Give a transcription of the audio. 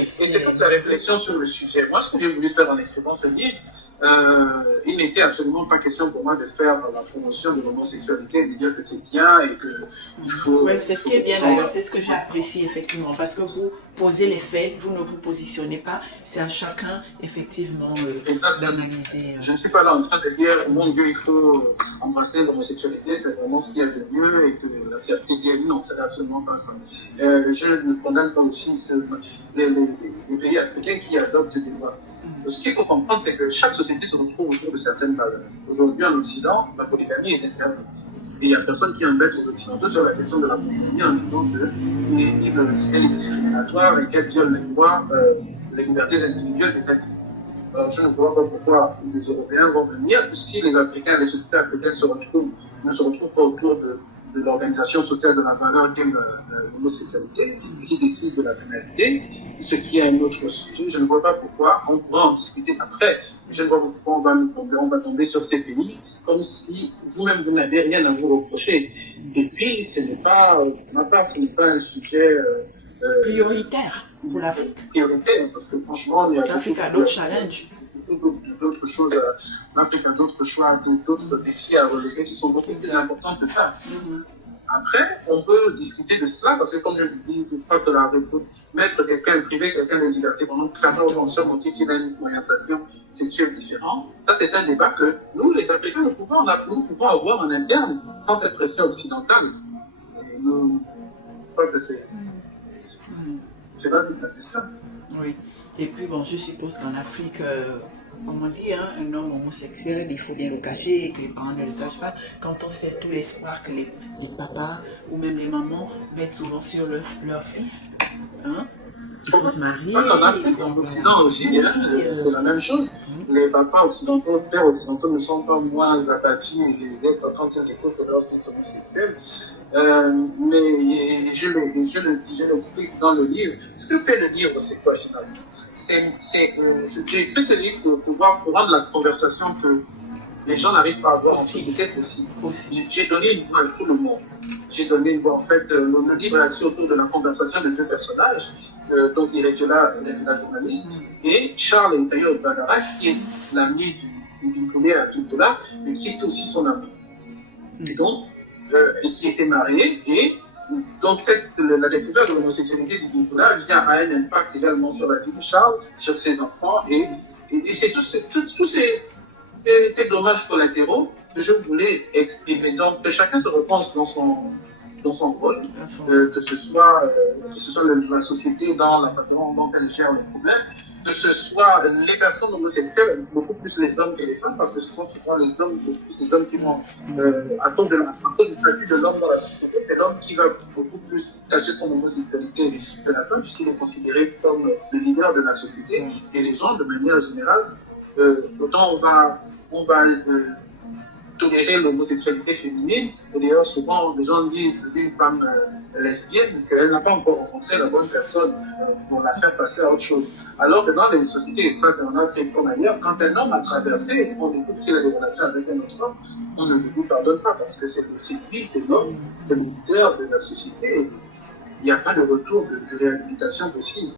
Et c'est toute la réflexion sur le sujet. Moi, ce que j'ai voulu faire en écrivant ce livre, il n'était absolument pas question pour moi de faire la promotion de l'homosexualité, de dire que c'est bien et qu'il faut... Oui, c'est ce qui est bien d'ailleurs, c'est ce que j'ai apprécié effectivement, parce que vous posez les faits, vous ne vous positionnez pas, c'est à chacun effectivement d'analyser. Je ne suis pas là en train de dire, mon Dieu, il faut embrasser l'homosexualité, c'est vraiment ce qu'il y a de mieux et que la fierté Dieu, non, c'est absolument pas ça. Je ne condamne pas aussi les pays africains qui adoptent des lois. Ce qu'il faut comprendre, c'est que chaque société se retrouve autour de certaines valeurs. Aujourd'hui, en Occident, la polygamie est interdite. Et il n'y a personne qui embête aux Occidentaux sur la question de la polygamie en disant qu'elle est discriminatoire et qu'elle viole les droits, les libertés individuelles des individus. Alors, je ne vois pas pourquoi les Européens vont venir, si les Africains, les sociétés africaines ne se retrouvent pas autour de l'organisation sociale de la valeur qu'est l'homosexualité, qui décide de la pénaliser, ce qui est un autre sujet. Je ne vois pas pourquoi, on pourra en discuter après, je ne vois pas pourquoi on va tomber sur ces pays comme si vous-même vous n'avez rien à vous reprocher. Et puis, ce n'est pas un sujet prioritaire pour l'Afrique. Prioritaire, parce que franchement, l'Afrique a d'autres challenges. D'autres choses, l'Afrique a d'autres choix, d'autres défis à relever qui sont beaucoup plus importants que ça. Après, on peut discuter de cela, parce que comme je vous dis, je crois que la République, mettre quelqu'un privé, quelqu'un de liberté pendant 14 ans sur motif qu'il a une orientation sexuelle différente, ça c'est un débat que nous, les Africains, nous pouvons avoir en interne, sans cette pression occidentale. Et nous, je crois que c'est là toute la question. Oui. Et puis, bon, je suppose qu'en Afrique, comme on dit, hein, un homme homosexuel, il faut bien le cacher et que les parents ne le sachent pas. Quand on sait tout l'espoir que les papas ou même les mamans mettent souvent sur leur fils, hein, il faut se marier. En Afrique, en Occident aussi, hein, c'est la même chose. Les papas occidentaux, pères occidentaux ne sont pas moins abattus et lésés quand ils découvrent que leur fils homosexuel. Mais je l'explique dans le livre. Ce que fait le livre, c'est quoi finalement? J'ai écrit ce livre pour rendre la conversation que les gens n'arrivent pas à avoir en société possible. J'ai donné une voix à tout le monde. J'ai donné une voix, en fait, le livre est écrit autour de la conversation de deux personnages, donc Iretiola, la journaliste, et Charles Tayo Badara, qui est l'ami du Binkoulé à Kintola, mais qui est aussi son ami. Et donc, et qui était marié, et donc la découverte de l'homosexualité du Binkoula vient à un impact également sur la vie de Charles, sur ses enfants, et c'est tous ces dommages collatéraux que je voulais exprimer. Donc que chacun se repense dans son rôle, que ce soit la société dans la façon dont elle gère les problèmes, que ce soit les personnes homosexuelles, beaucoup plus les hommes que les femmes, parce que ce sont souvent les hommes qui vont à cause du statut de l'homme dans la société, c'est l'homme qui va beaucoup plus cacher son homosexualité que la femme, puisqu'il est considéré comme le leader de la société. Et les gens, de manière générale, autant on va tolérer l'homosexualité féminine, et d'ailleurs souvent les gens disent d'une femme lesbienne qu'elle n'a pas encore rencontré la bonne personne pour la faire passer à autre chose. Alors que dans les sociétés, ça c'est en Afrique comme ailleurs, quand un homme a traversé, on découvre qu'il a des relations avec un autre homme, on ne lui pardonne pas parce que c'est lui, c'est l'homme, c'est le leader de la société, il n'y a pas de retour de réhabilitation possible.